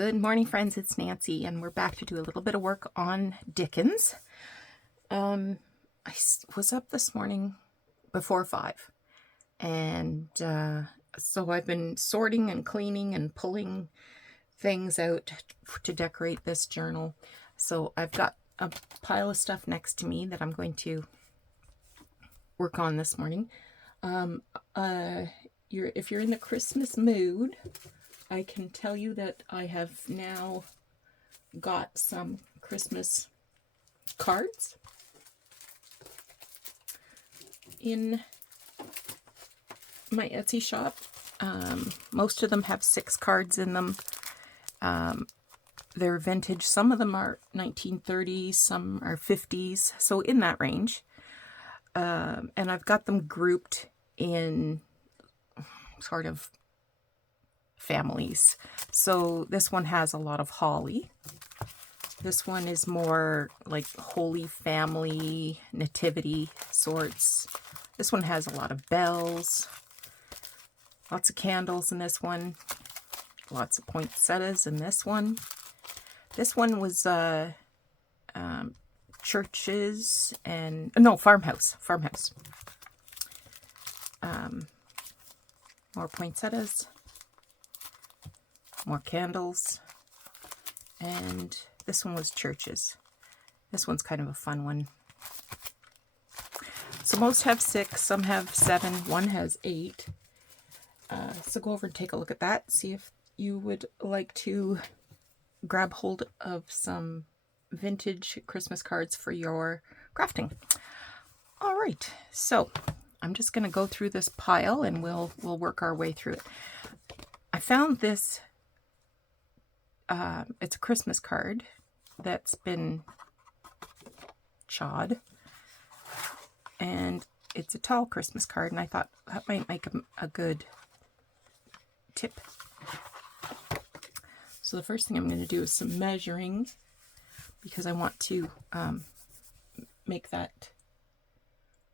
Good morning, friends. It's Nancy, and we're back to do a little bit of work on Dickens. I was up this morning before 5, and so I've been sorting and cleaning and pulling things out to decorate this journal. So I've got a pile of stuff next to me that I'm going to work on this morning. If you're in the Christmas mood, I can tell you that I have now got some Christmas cards in my Etsy shop. Most of them have 6 cards in them. They're vintage. Some of them are 1930s, some are 50s, so in that range. And I've got them grouped in sort of families. So this one has a lot of holly. This one is more like Holy Family, nativity sorts. This one has a lot of bells. Lots of candles in this one. Lots of poinsettias in this one. This one was churches and no, farmhouse. More poinsettias. More candles, and this one was churches. This one's kind of a fun one. So most have 6, some have 7, one has 8. So go over and take a look at that. See if you would like to grab hold of some vintage Christmas cards for your crafting. All right, so I'm just going to go through this pile and we'll work our way through it. I found this. It's a Christmas card that's been chawed, and it's a tall Christmas card, and I thought that might make a good tip. So the first thing I'm going to do is some measuring, because I want to make that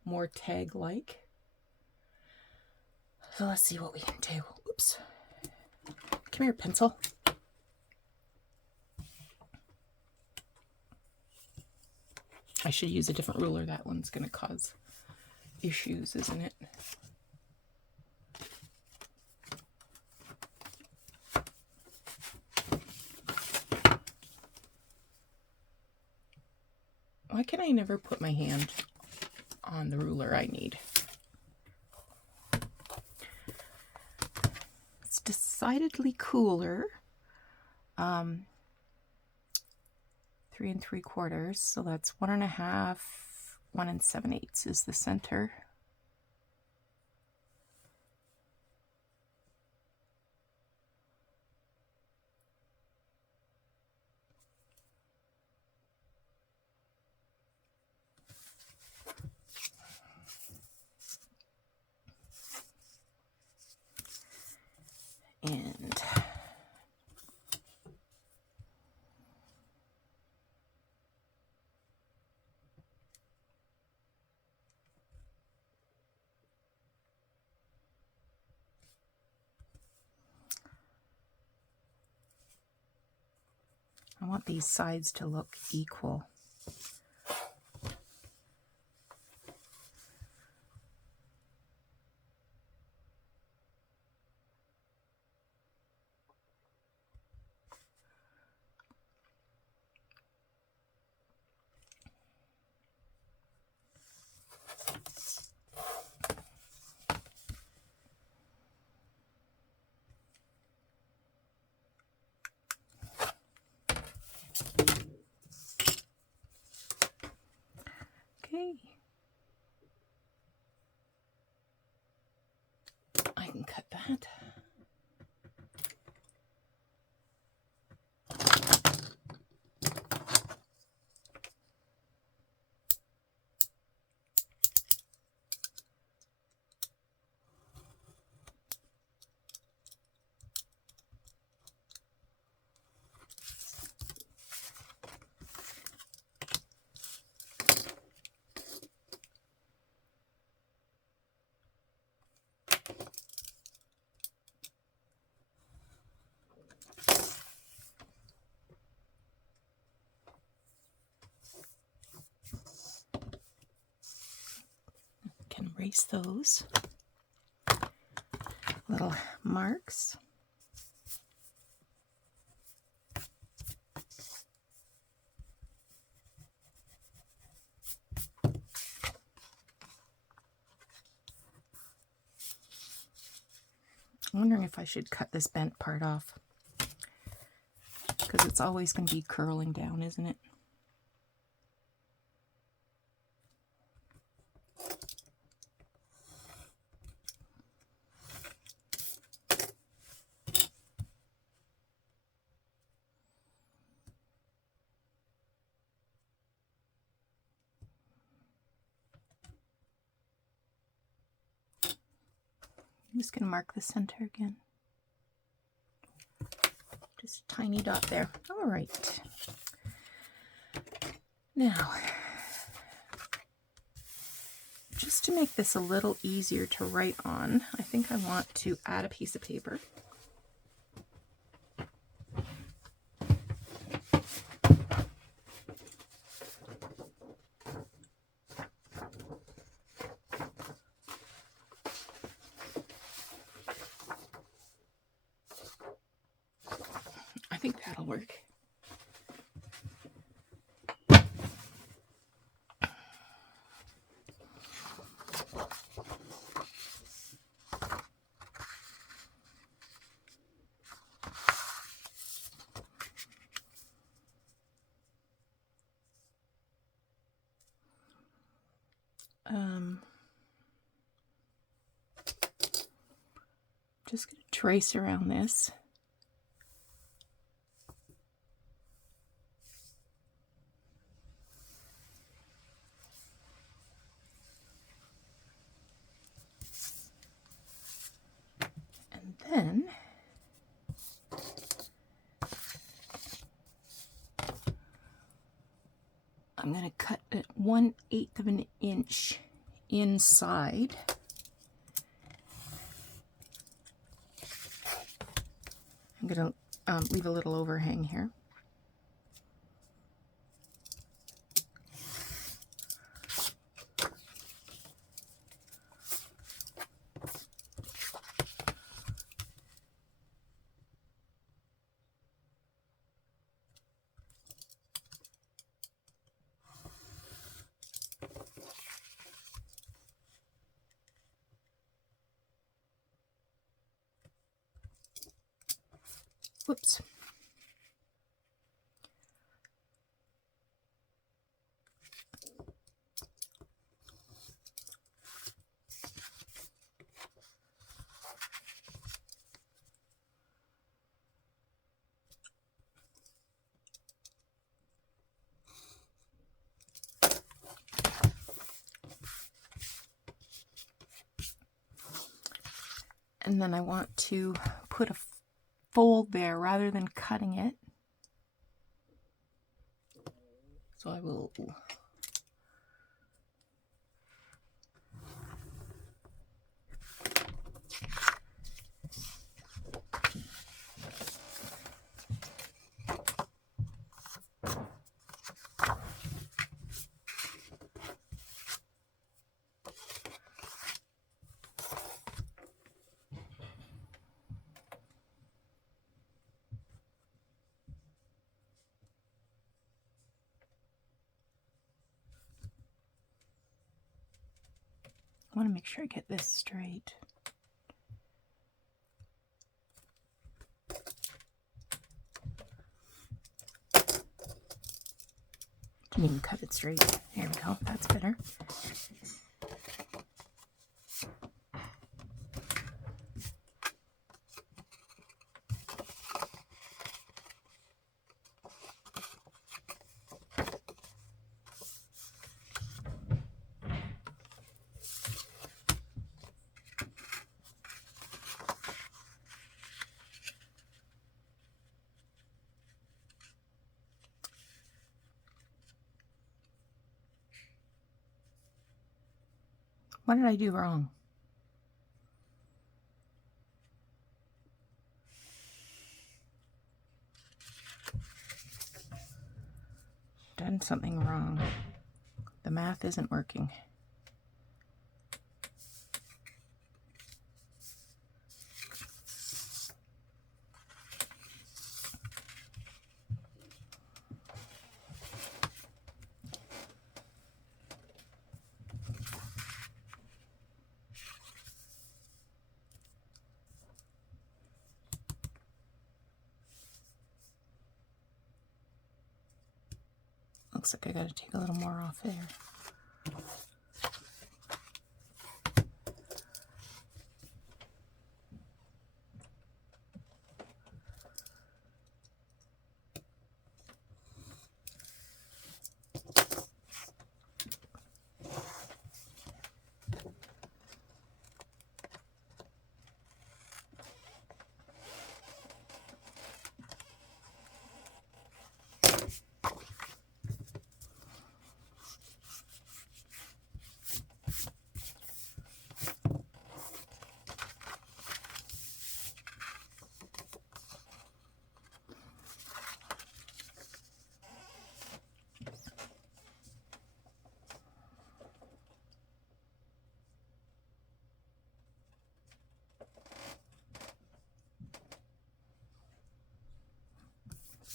more tag-like. So let's see what we can do. Oops. Come here, pencil. I should use a different ruler. That one's going to cause issues, isn't it? Why can I never put my hand on the ruler I need? It's decidedly cooler. 3 3/4, so that's 1 1/2, 1 7/8 is the center. And I want these sides to look equal. Okay. I can cut that. erase those little marks. I'm wondering if I should cut this bent part off, because it's always going to be curling down, isn't it? I'm just going to mark the center again. Just a tiny dot there. All right. Now, just to make this a little easier to write on, I think I want to add a piece of paper. I think that'll work. Just going to trace around this. And then I'm going to cut it 1/8 of an inch inside. I'm going to leave a little overhang here. Whoops. And then I want to put a fold there rather than cutting it. So I will I want to make sure I get this straight. Didn't even cut it straight. There we go. That's better. What did I do wrong? Done something wrong. The math isn't working. Looks like I got to take a little more off there.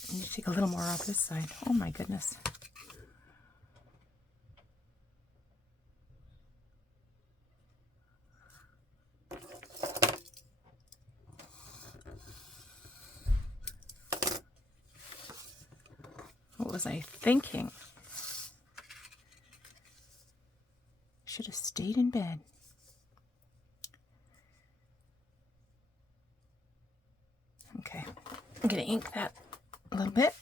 I need to take a little more off this side. Oh my goodness. What was I thinking? Should have stayed in bed. Okay, I'm going to ink that a little bit.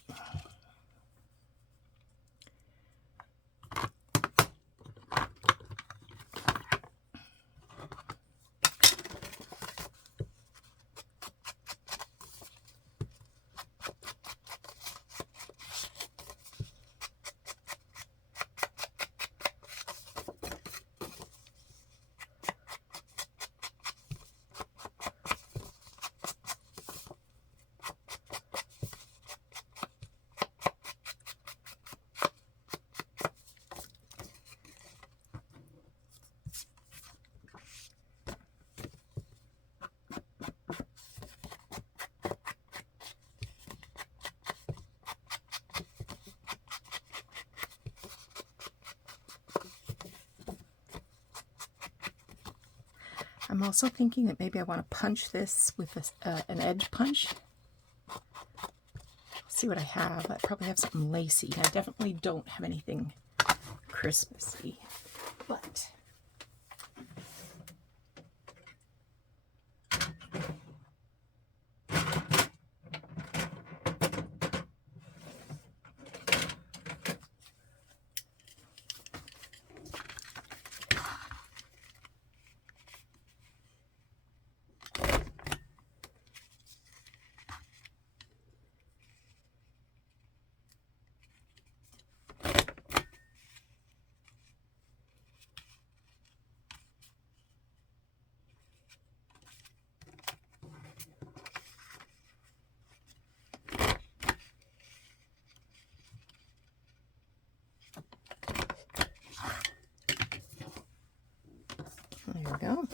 I'm also thinking that maybe I want to punch this with an edge punch. See what I have. I probably have something lacy. I definitely don't have anything Christmassy, but there we go.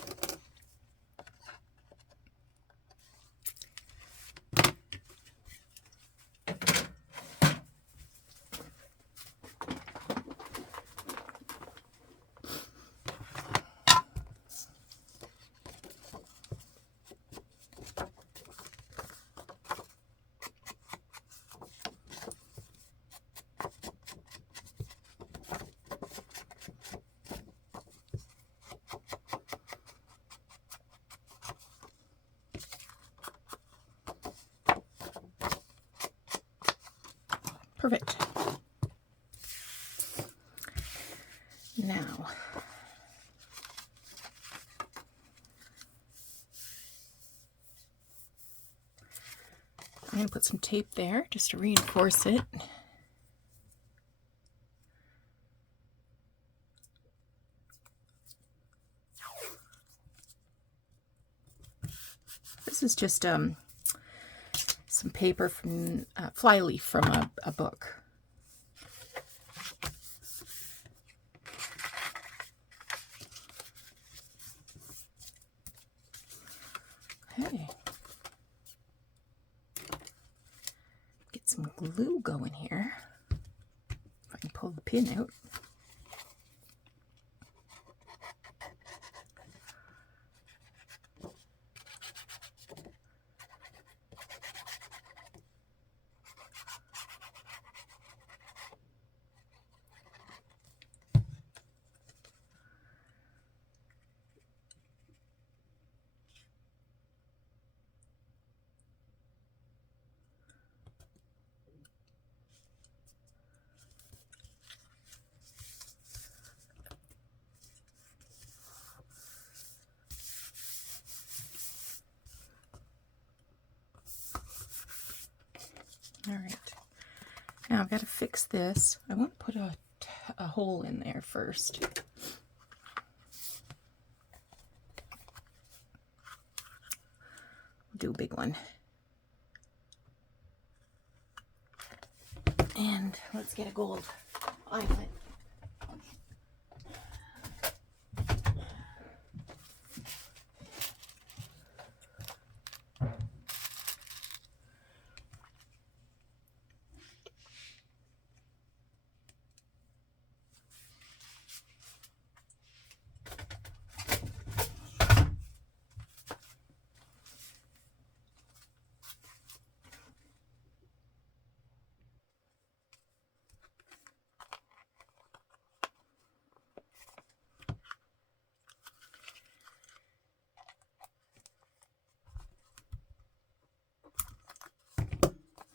Perfect. Now, I'm going to put some tape there just to reinforce it. This is just some paper from flyleaf from a book. Okay. Get some glue going here. If I can pull the pin out. All right. Now I've got to fix this. I want to put a hole in there first. Do a big one. And let's get a gold eyelet.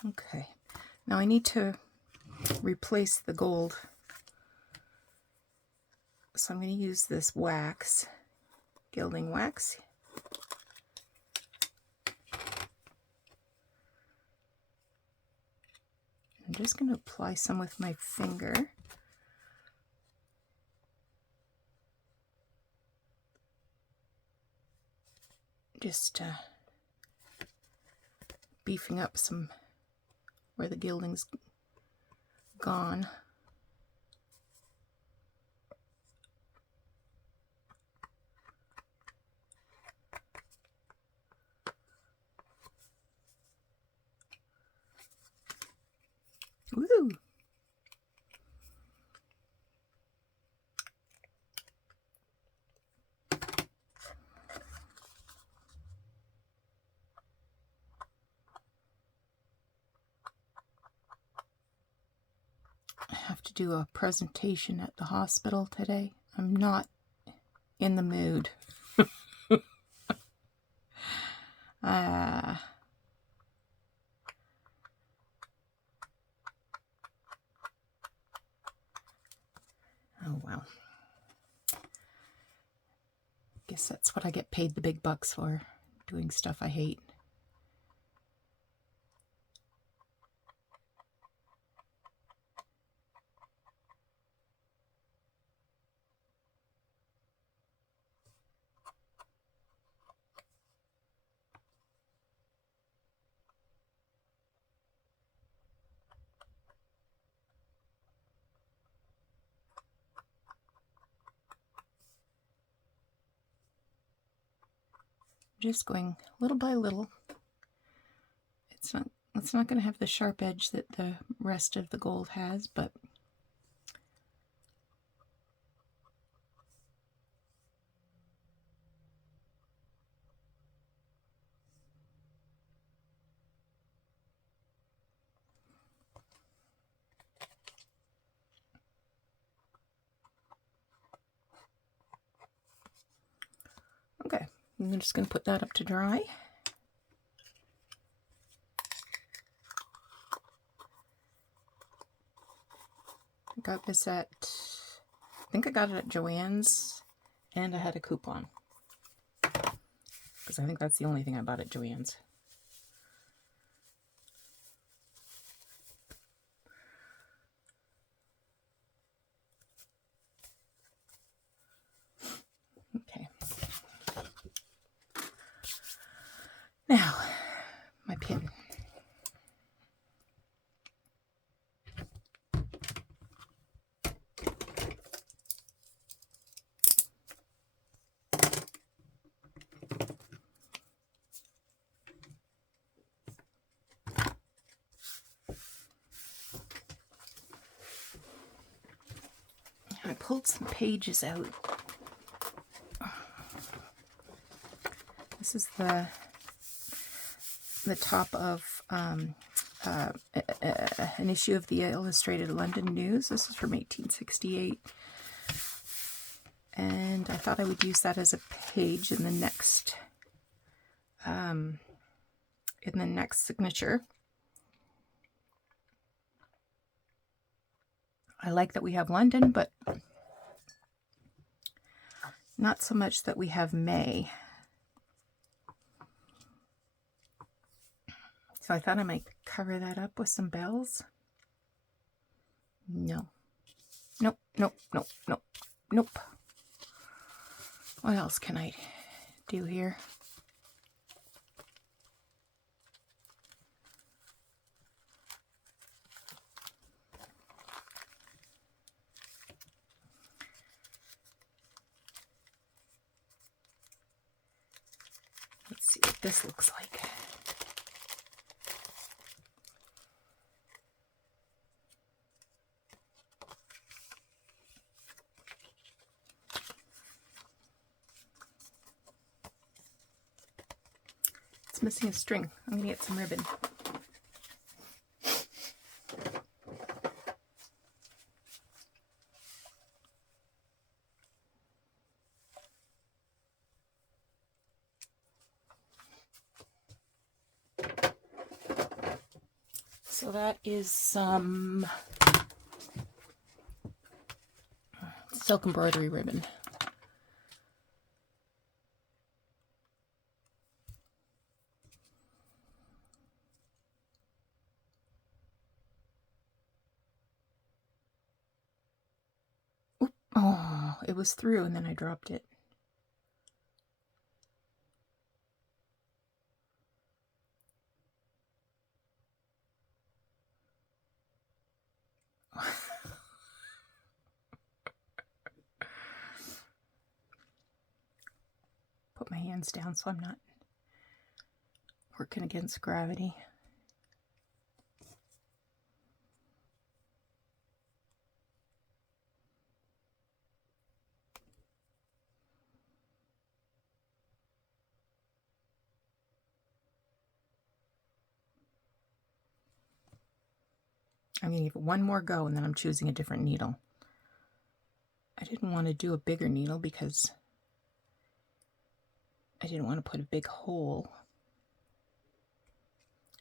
Okay, now I need to replace the gold. So I'm going to use this wax, gilding wax. I'm just going to apply some with my finger. Just beefing up some where the gilding's gone. Woo! I have to do a presentation at the hospital today. I'm not in the mood. Oh well. Guess that's what I get paid the big bucks for, doing stuff I hate. Just going little by little. It's not going to have the sharp edge that the rest of the gold has, but okay. I'm just going to put that up to dry. I got this at, I think I got it at Joann's, and I had a coupon. Because I think that's the only thing I bought at Joann's. Okay. Now, my pin. I pulled some pages out. This is the top of an issue of the Illustrated London News. This is from 1868. And I thought I would use that as a page in the next signature. I like that we have London, but not so much that we have May. So I thought I might cover that up with some bells. No. Nope, nope, nope, nope, nope. What else can I do here? Let's see what this looks like. It's missing a string. I'm going to get some ribbon. So that is some silk embroidery ribbon. Oop. Oh, it was through and then I dropped it. Put my hands down so I'm not working against gravity. I'm going to give it one more go and then I'm choosing a different needle. I didn't want to do a bigger needle because I didn't want to put a big hole.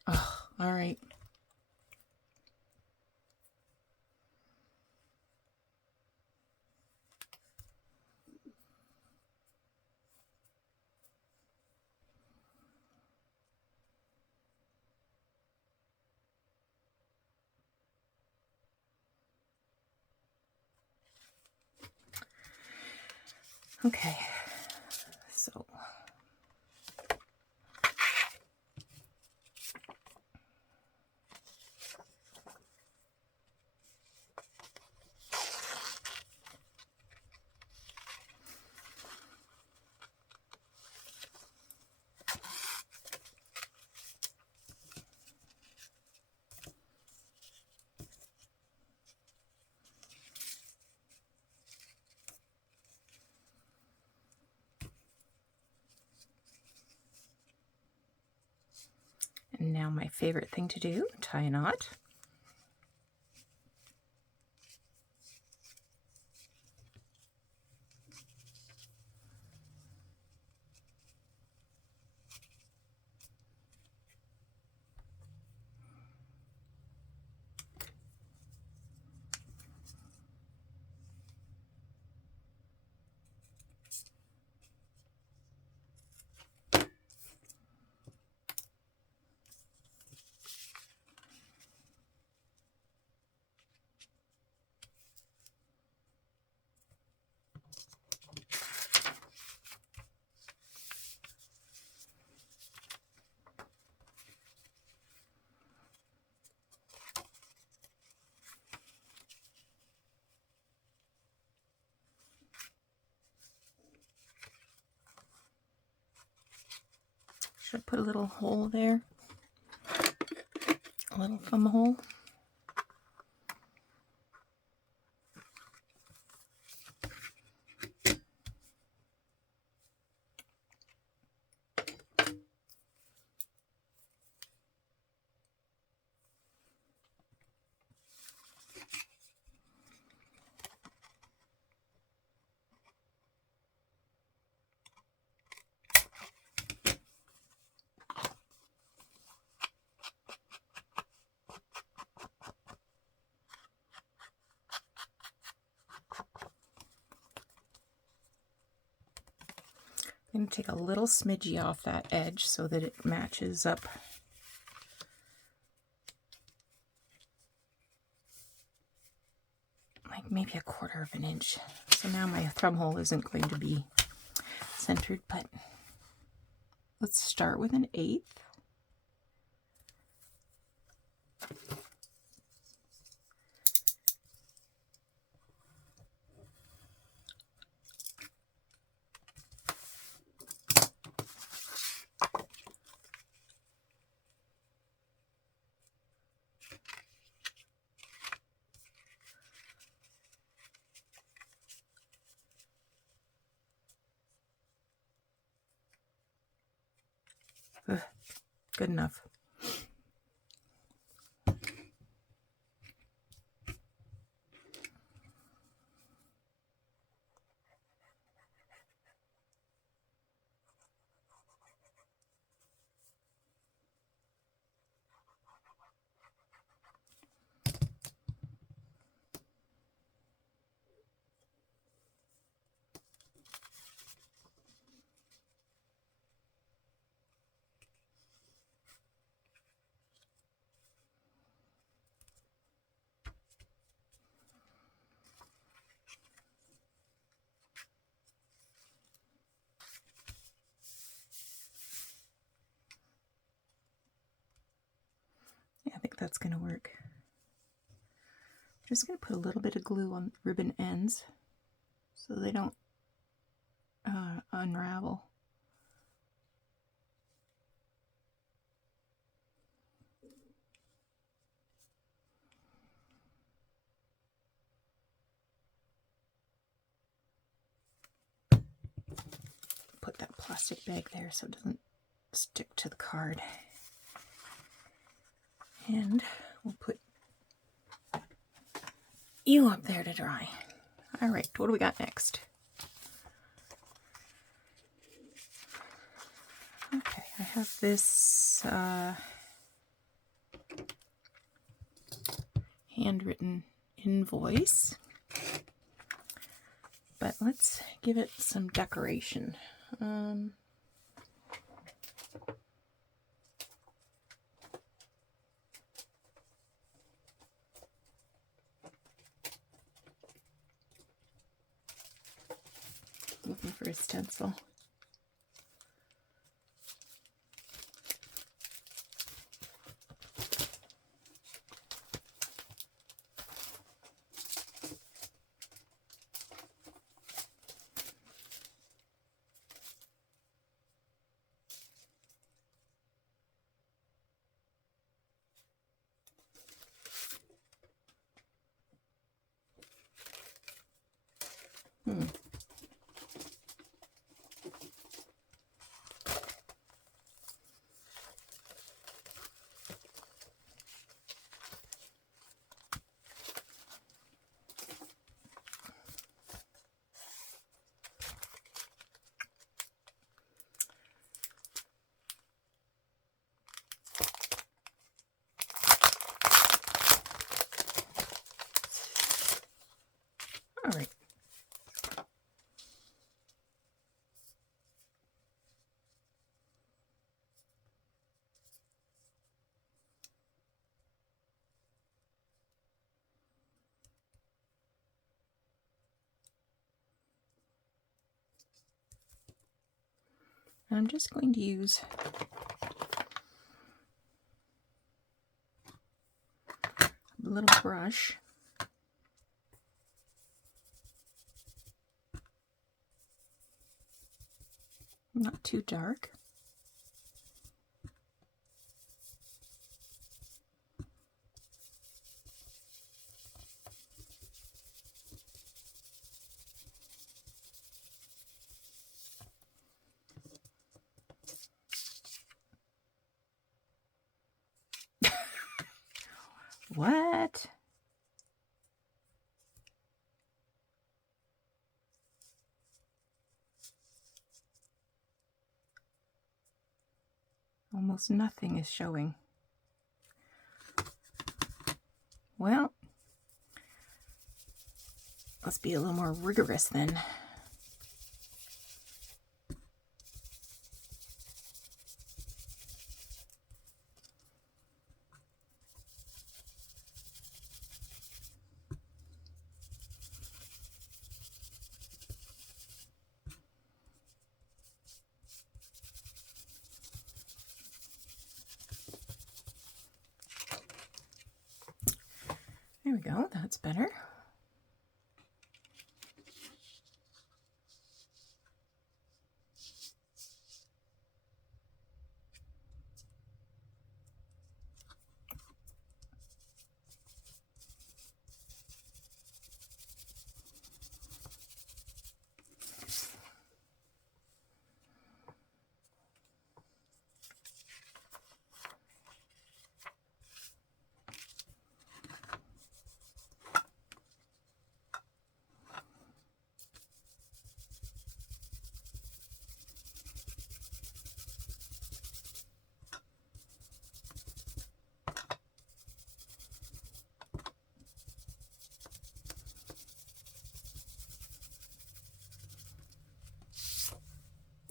Oh, all right. Okay, so and now my favorite thing to do, tie a knot. Should I put a little hole there? A little thumb hole? I'm going to take a little smidgy off that edge so that it matches up like maybe a 1/4 of an inch. So now my thumb hole isn't going to be centered, but let's start with an 1/8. Good enough. Yeah, I think that's going to work. I'm just going to put a little bit of glue on ribbon ends so they don't unravel. Put that plastic bag there so it doesn't stick to the card. And we'll put you up there to dry. All right, what do we got next? Okay, I have this handwritten invoice, but let's give it some decoration. Looking for a stencil. All right. I'm just going to use a little brush. Not too dark. What? Almost nothing is showing. Well, let's be a little more rigorous then. There we go, that's better.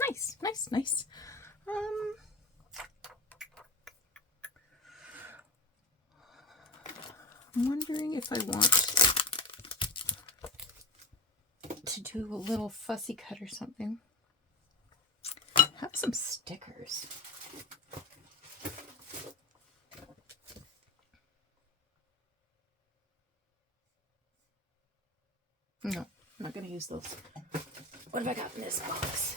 Nice, nice, nice. I'm wondering if I want to do a little fussy cut or something. Have some stickers. No, I'm not going to use those. What have I got in this box?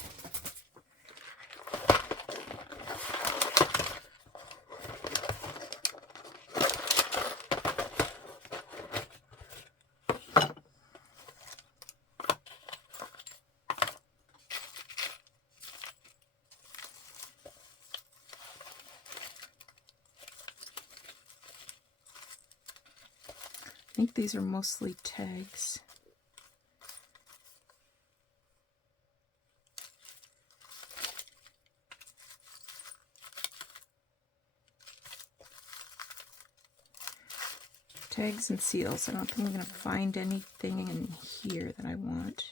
I think these are mostly tags. Tags and seals. I don't think I'm going to find anything in here that I want.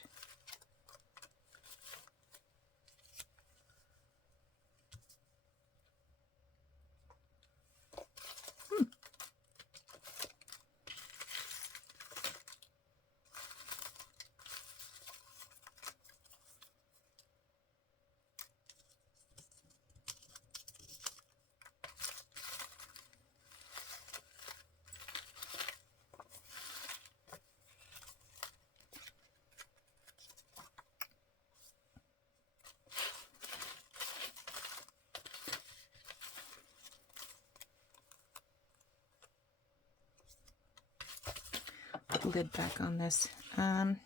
Put the lid back on this. I'm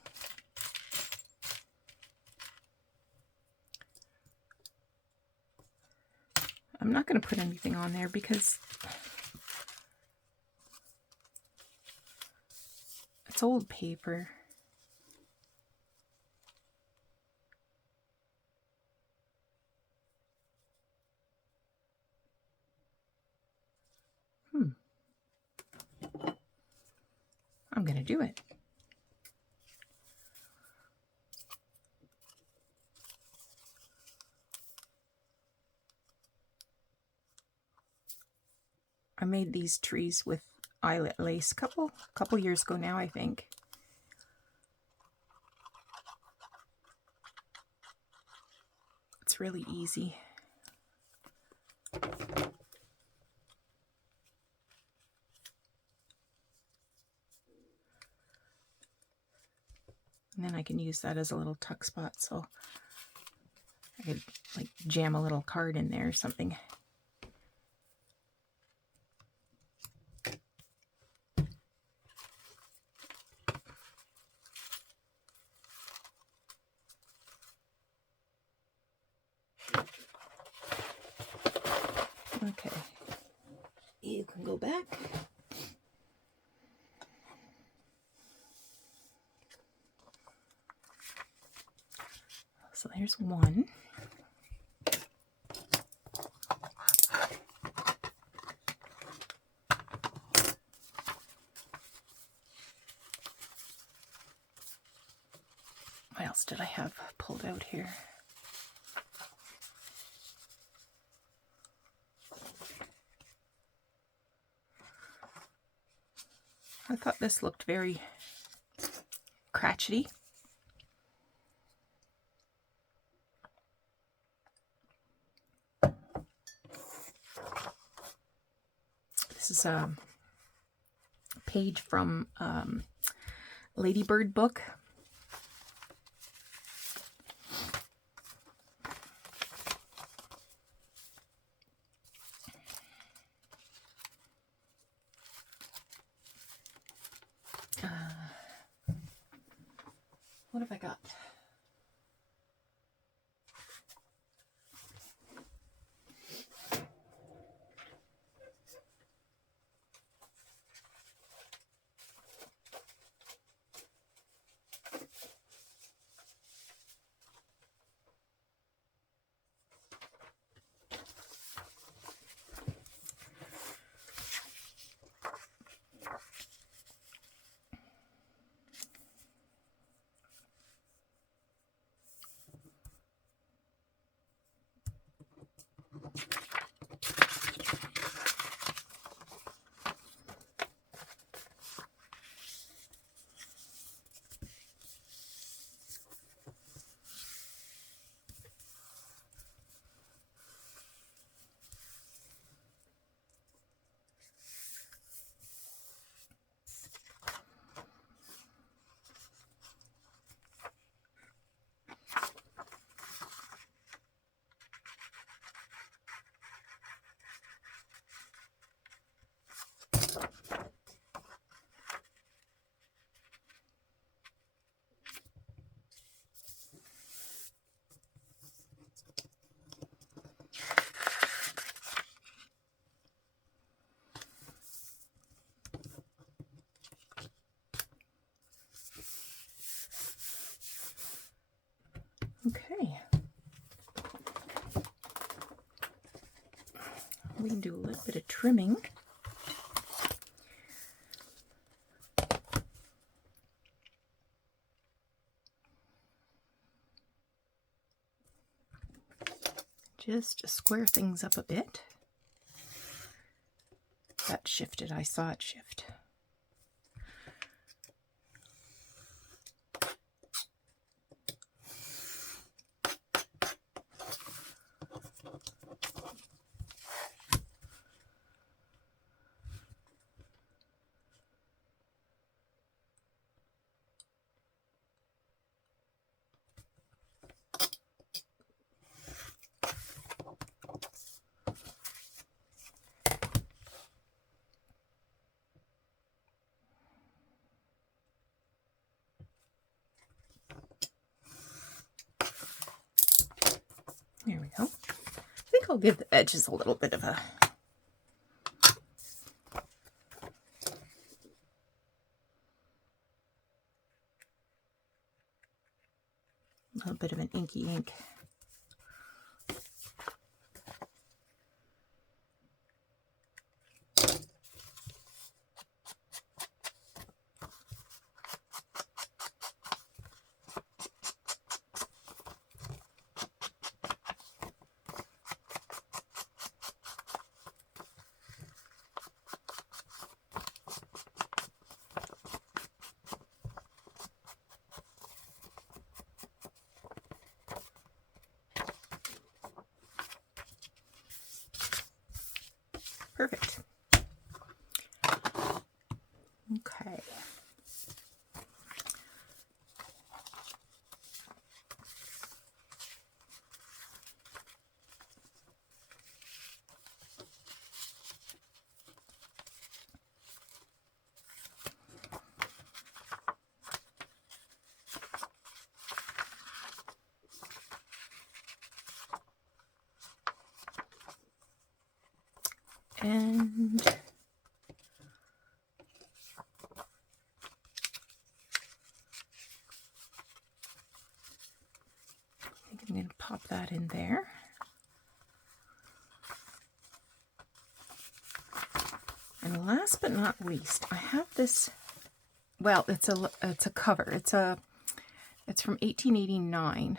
not going to put anything on there because it's old paper. I'm going to do it. I made these trees with eyelet lace a couple years ago now, I think. It's really easy. And then I can use that as a little tuck spot, so I could like jam a little card in there or something. Okay, you can go back. So there's one. What else did I have pulled out here? I thought this looked very crotchety. This is page from Ladybird book. What have I got? Okay. We can do a little bit of trimming. Just to square things up a bit. That shifted. I saw it shift. There we go. I think I'll give the edges a little bit of a an inky ink. Perfect. Okay. And I think I'm going to pop that in there. And last but not least, I have this. Well, it's a cover. It's from 1889.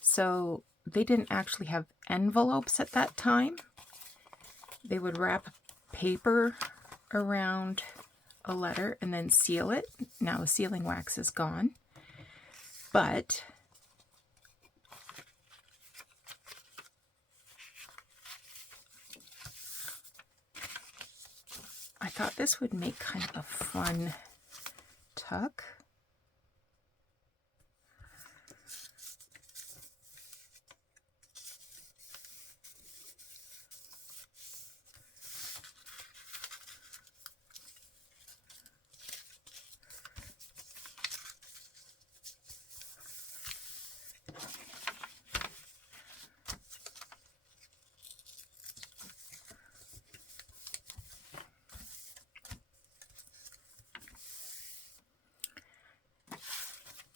So they didn't actually have envelopes at that time. They would wrap paper around a letter and then seal it. Now the sealing wax is gone. But I thought this would make kind of a fun tuck.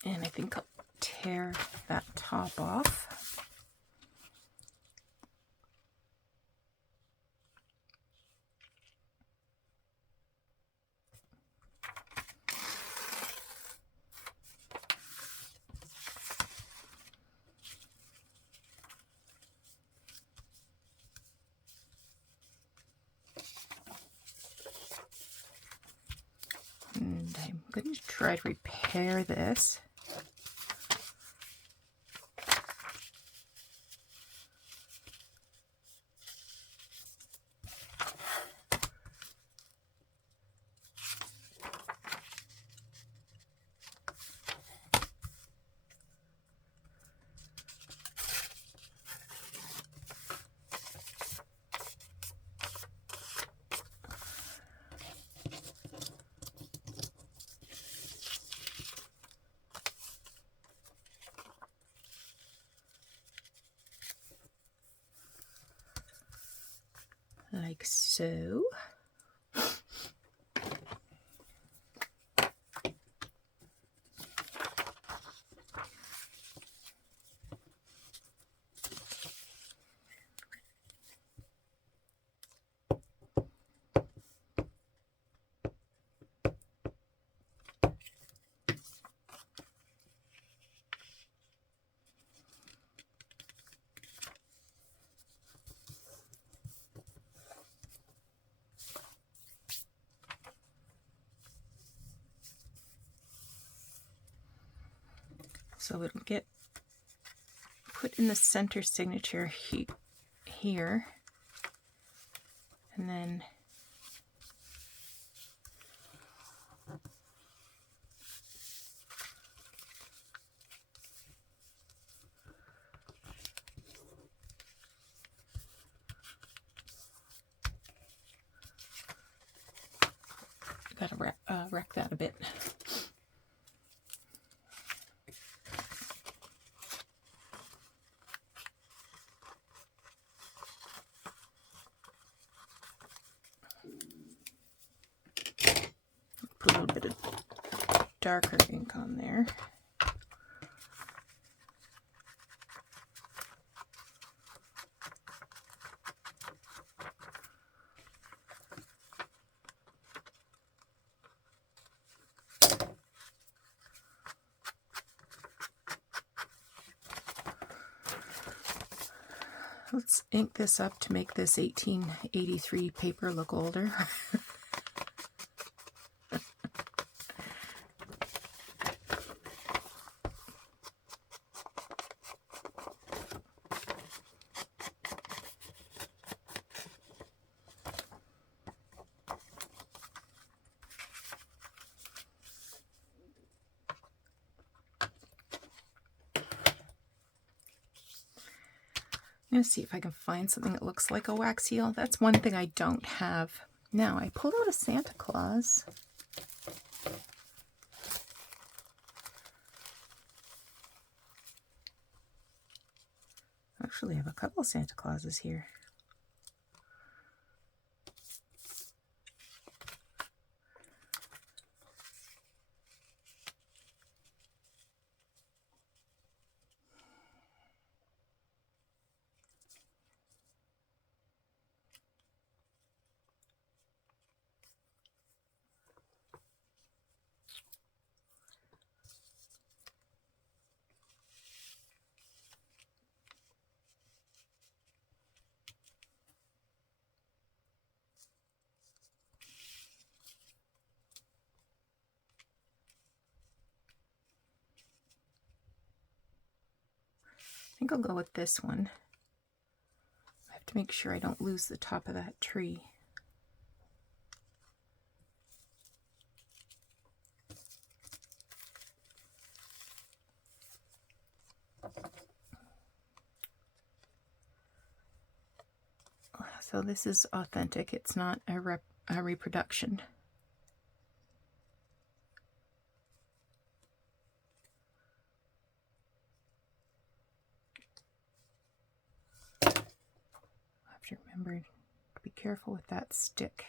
And I think I'll tear that top off. And I'm going to try to repair this. Like so. So it'll get put in the center signature here, and then gotta wreck that a bit. Put a little bit of darker ink on there. Let's ink this up to make this 1883 paper look older. I'm going to see if I can find something that looks like a wax seal. That's one thing I don't have. Now, I pulled out a Santa Claus. Actually, I have a couple of Santa Clauses here. I think I'll go with this one. I have to make sure I don't lose the top of that tree. So this is authentic. It's not a reproduction. I have to remember to be careful with that stick.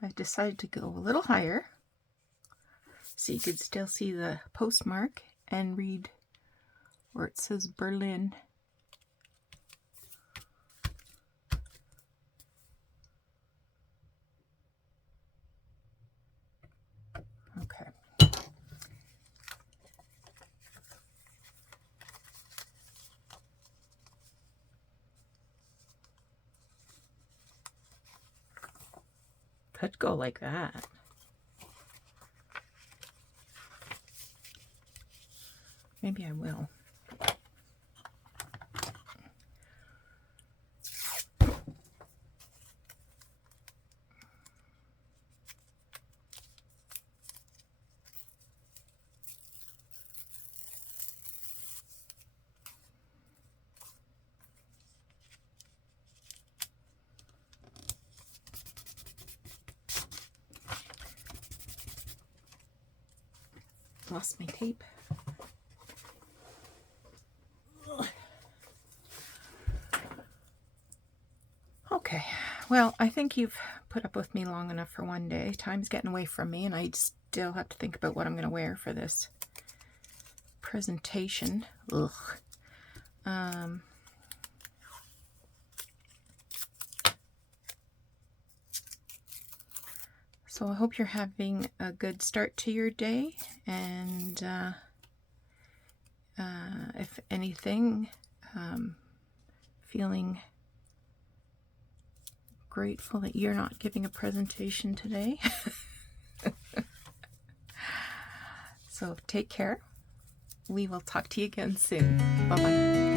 I decided to go a little higher so you could still see the postmark and read where it says Berlin. Okay. Could go like that. Maybe I will. Lost my tape. Okay, well, I think you've put up with me long enough for one day. Time's getting away from me, and I still have to think about what I'm going to wear for this presentation. Ugh. So I hope you're having a good start to your day, and if anything, feeling grateful that you're not giving a presentation today. So take care. We will talk to you again soon. Bye-bye.